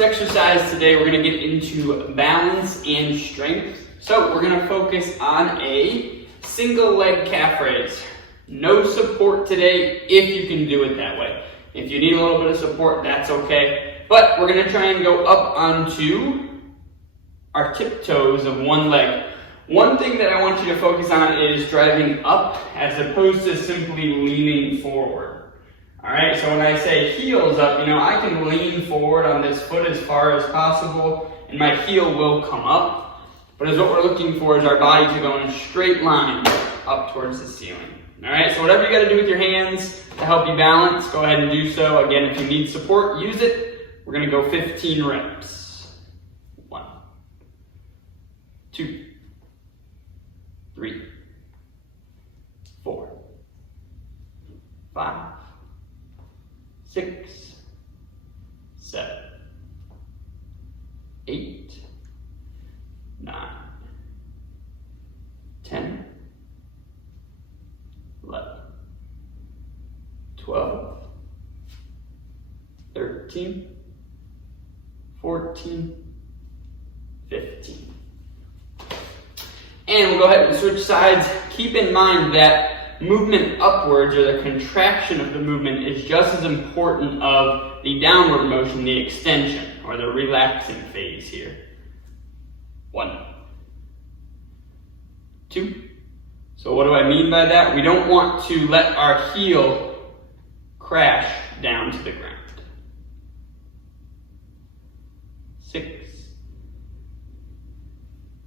first exercise today, we're going to get into balance and strength. So we're going to focus on a single leg calf raise. No support today if you can do it that way. If you need a little bit of support, that's okay. But we're going to try and go up onto our tiptoes of one leg. One thing that I want you to focus on is driving up as opposed to simply leaning forward. All right, so when I say heels up, I can lean forward on this foot as far as possible and my heel will come up. But as what we're looking for is our body to go in a straight line up towards the ceiling. All right, so whatever you got to do with your hands to help you balance, go ahead and do so. Again, if you need support, use it. We're going to go 15 reps. 1, 2, 3, 4, 5, 6, 7, 8, 9, 10, 11, 12, 13, 14, 15. And we'll go ahead and switch sides. Keep in mind that movement upwards, or the contraction of the movement, is just as important of the downward motion, the extension, or the relaxing phase here. 1, 2. So what do I mean by that? We don't want to let our heel crash down to the ground. 6,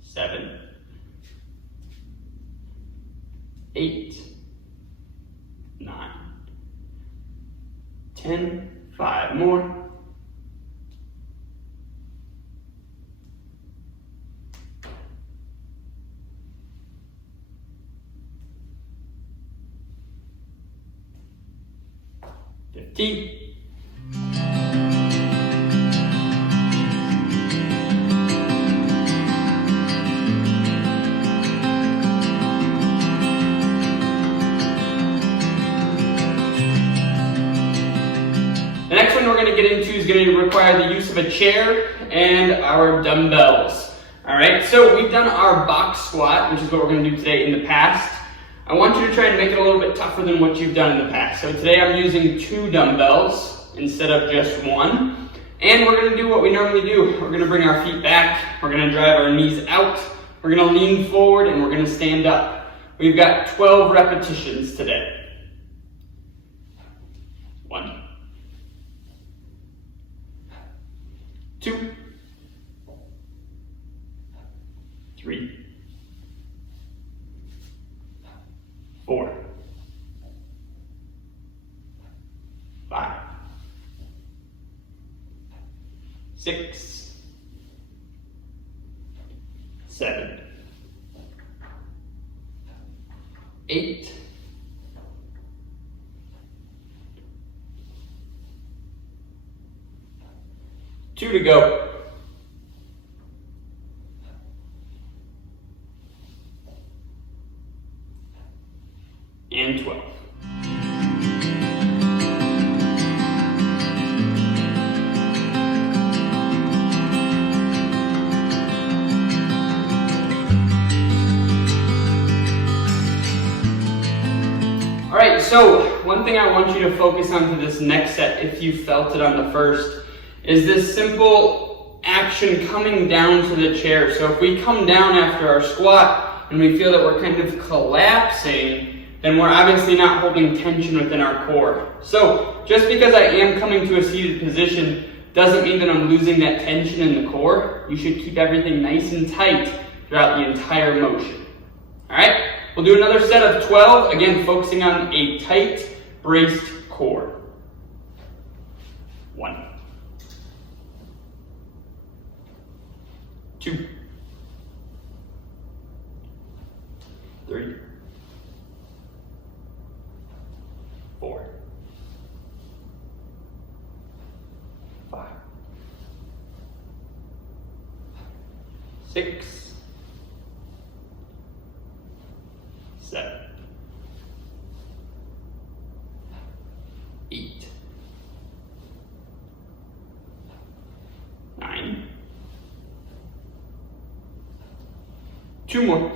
7, 8, 9, 10, 5 more. 15. The next one we're going to get into is going to require the use of a chair and our dumbbells. Alright, so we've done our box squat, which is what we're going to do today, in the past. I want you to try and make it a little bit tougher than what you've done in the past. So today I'm using 2 dumbbells instead of just 1. And we're going to do what we normally do. We're going to bring our feet back, we're going to drive our knees out, we're going to lean forward, and we're going to stand up. We've got 12 repetitions today. 1, 2, 3, 4, 5, 6, 7, 8, 2 to go. And 12. Alright, so one thing I want you to focus on for this next set, if you felt it on the first, is this simple action coming down to the chair. So if we come down after our squat and we feel that we're kind of collapsing, then we're obviously not holding tension within our core. So just because I am coming to a seated position doesn't mean that I'm losing that tension in the core. You should keep everything nice and tight throughout the entire motion. All right, we'll do another set of 12, again focusing on a tight, braced core. 1, 2, 3, 4, 5, 6, 7, 8, 2 more.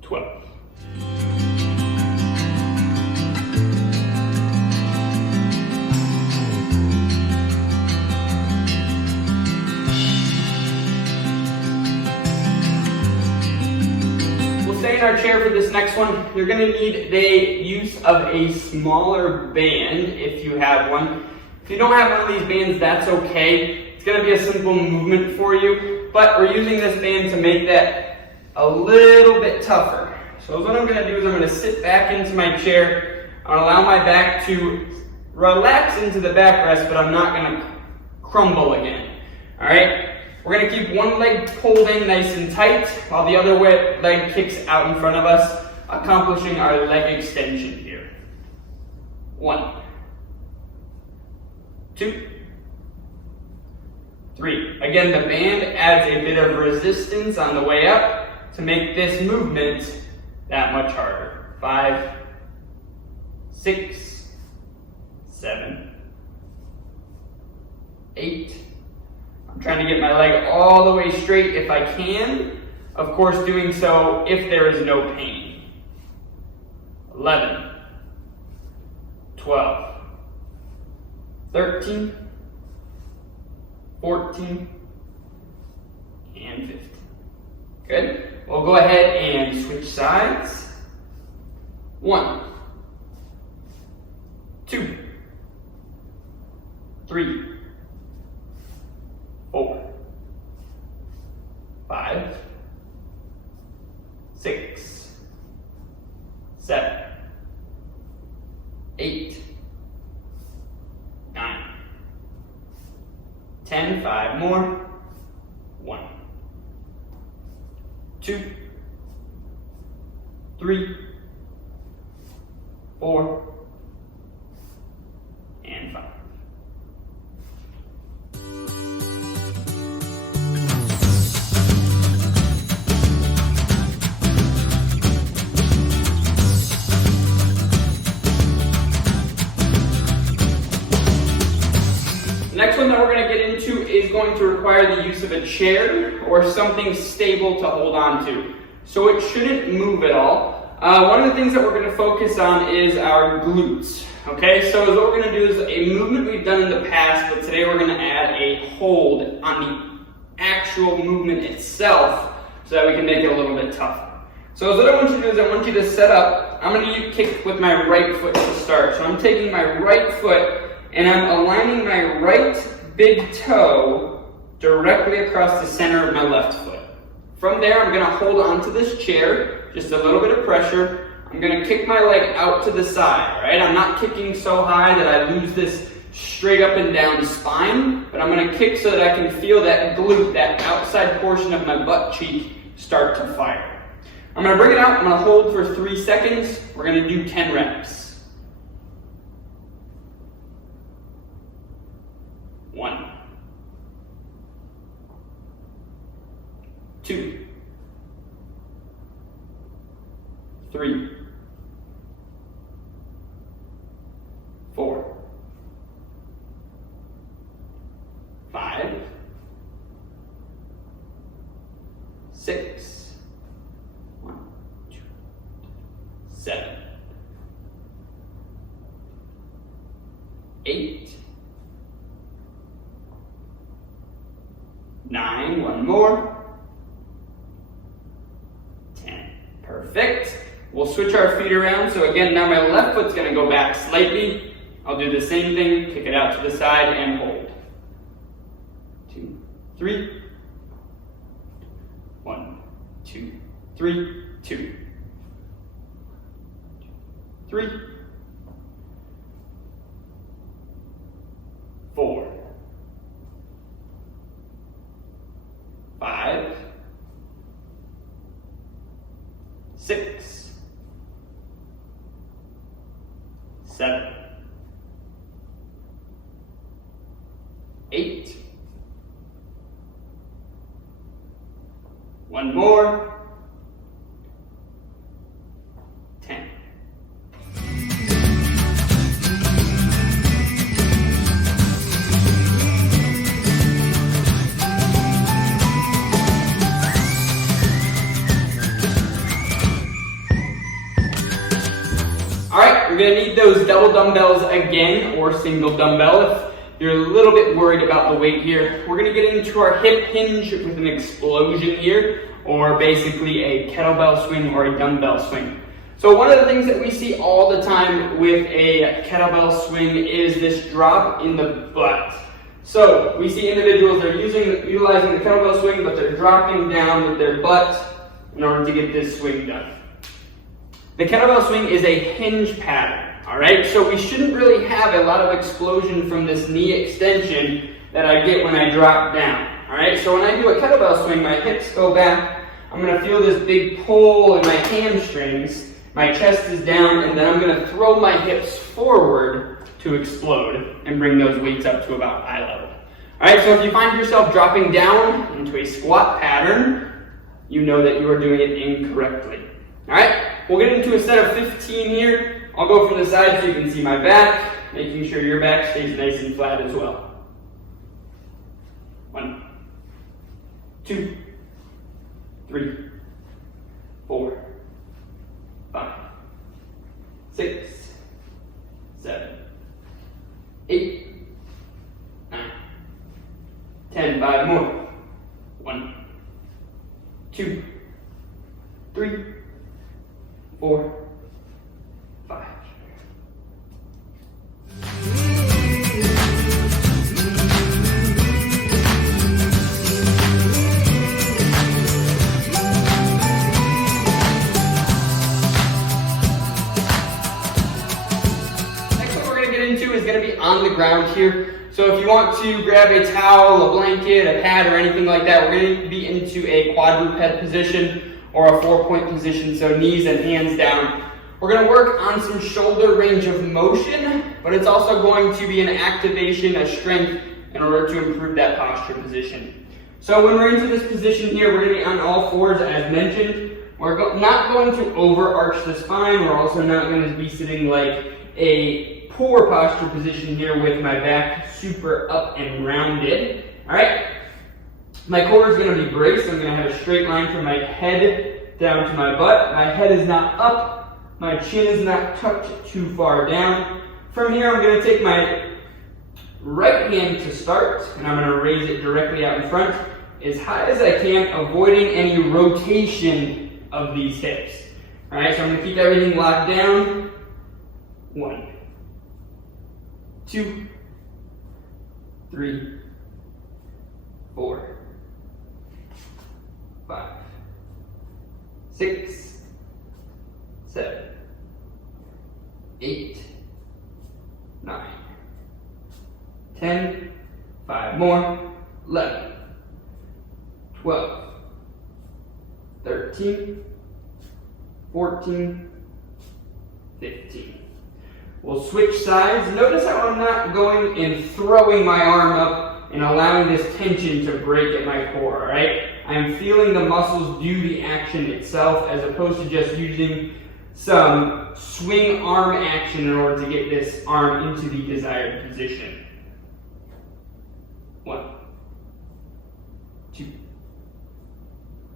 12. We'll stay in our chair for this next one. You're going to need the use of a smaller band if you have one. If you don't have one of these bands, that's okay. It's going to be a simple movement for you, but we're using this band to make that a little bit tougher. So what I'm going to do is I'm going to sit back into my chair. I'll allow my back to relax into the backrest, but I'm not going to crumble again. All right? We're going to keep one leg pulled in nice and tight while the other leg kicks out in front of us, accomplishing our leg extension here. 1, 2, 3. Again, the band adds a bit of resistance on the way up to make this movement that much harder. 5, 6, 7, 8. I'm trying to get my leg all the way straight if I can. Of course, doing so if there is no pain. 11, 12, 13, 14, and 15. Good. We'll go ahead and switch sides. 1, 2, 3, 4, 5, 6, 7, 8, 9, 10, 5 more. 1, 2, 3, 4, and 5. The next one that we're going to get into is going to require the use of a chair or something stable to hold on to. So it shouldn't move at all. One of the things that we're going to focus on is our glutes. Okay, so what we're going to do is a movement we've done in the past, but today we're going to add a hold on the actual movement itself so that we can make it a little bit tougher. So what I want you to do is I want you to set up. I'm going to kick with my right foot to start. So I'm taking my right foot and I'm aligning my right big toe directly across the center of my left foot. From there, I'm going to hold onto this chair, just a little bit of pressure. I'm going to kick my leg out to the side, right? I'm not kicking so high that I lose this straight up and down spine, but I'm going to kick so that I can feel that glute, that outside portion of my butt cheek start to fire. I'm going to bring it out. I'm going to hold for 3 seconds. We're going to do 10 reps. 1, 2, 3, 4, 5, 6, 1, 2, 7, 8, 9, one more, 10. Perfect. We'll switch our feet around. So again, now my left foot's going to go back slightly. I'll do the same thing, kick it out to the side and hold. 2, 3. 1, 2, 3, 2, 3, 4, 5, 6, 7, 8, one more, 10. gonna need those double dumbbells again, or single dumbbell if you're a little bit worried about the weight here. We're gonna get into our hip hinge with an explosion here, or basically a kettlebell swing or a dumbbell swing. So one of the things that we see all the time with a kettlebell swing is this drop in the butt. So we see individuals that are utilizing the kettlebell swing, but they're dropping down with their butt in order to get this swing done. The kettlebell swing is a hinge pattern, all right? So we shouldn't really have a lot of explosion from this knee extension that I get when I drop down, all right? So when I do a kettlebell swing, my hips go back. I'm gonna feel this big pull in my hamstrings. My chest is down, and then I'm gonna throw my hips forward to explode and bring those weights up to about eye level. All right, so if you find yourself dropping down into a squat pattern, you know that you are doing it incorrectly. All right, we'll get into a set of 15 here. I'll go from the side so you can see my back, making sure your back stays nice and flat as well. 1, 2, 3, 4, 5, 6, 7, 8, 9, 10. 5 more. 1, 2, 3, 4, 5. Is going to be on the ground here. So if you want to grab a towel, a blanket, a pad, or anything like that, we're going to be into a quadruped position or a 4-point position, so knees and hands down. We're going to work on some shoulder range of motion, but it's also going to be an activation of strength in order to improve that posture position. So when we're into this position here, we're going to be on all fours as mentioned. We're not going to overarch the spine. We're also not going to be sitting like a poor posture position here with my back super up and rounded. All right, my core is going to be braced. I'm going to have a straight line from my head down to my butt. My head is not up. My chin is not tucked too far down. From here, I'm going to take my right hand to start, and I'm going to raise it directly out in front as high as I can, avoiding any rotation of these hips. All right, so I'm going to keep everything locked down. 1, 2, 3, 4, 5, 6, 7, 8, 9, 10, 5 more, 11, 12, 13, 14, 15. We'll switch sides. Notice how I'm not going and throwing my arm up and allowing this tension to break at my core, all right? I'm feeling the muscles do the action itself as opposed to just using some swing arm action in order to get this arm into the desired position. 1, 2,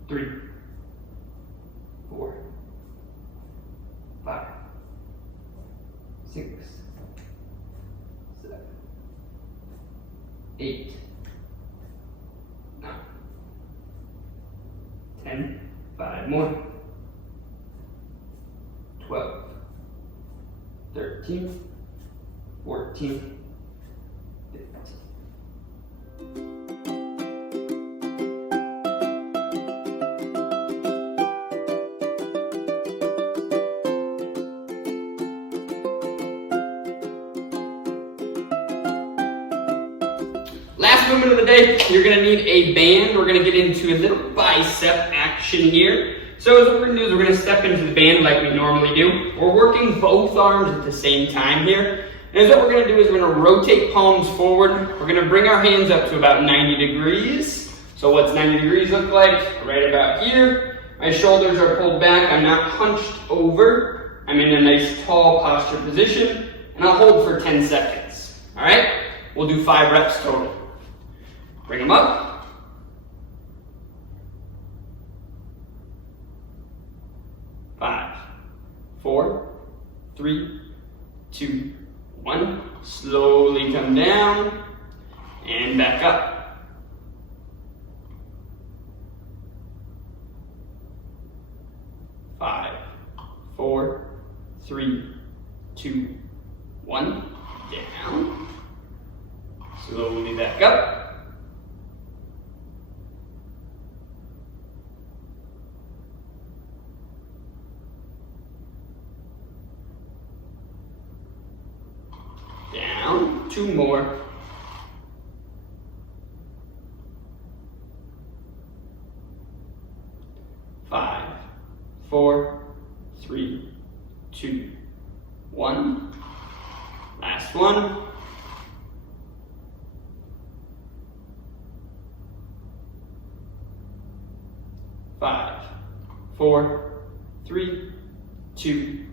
3, 4, 5, 6, 7, 8, 9, 10, 5 more, 12, 13, 14, 15. Last movement of the day, you're going to need a band. We're going to get into a little bicep action here. So what we're going to do is we're going to step into the band like we normally do. We're working both arms at the same time here. And what we're going to do is we're going to rotate palms forward. We're going to bring our hands up to about 90 degrees. So what's 90 degrees look like? Right about here. My shoulders are pulled back. I'm not hunched over. I'm in a nice tall posture position. And I'll hold for 10 seconds. All right? We'll do 5 reps total. Bring them up. 5, 4, 3, 2, 1. Slowly come down and back up. 5, 4, 3, 2, 1. Down. Slowly back up. 2 more. 5, 4, 3, 2, 1. Last one. 5, 4, 3, 2,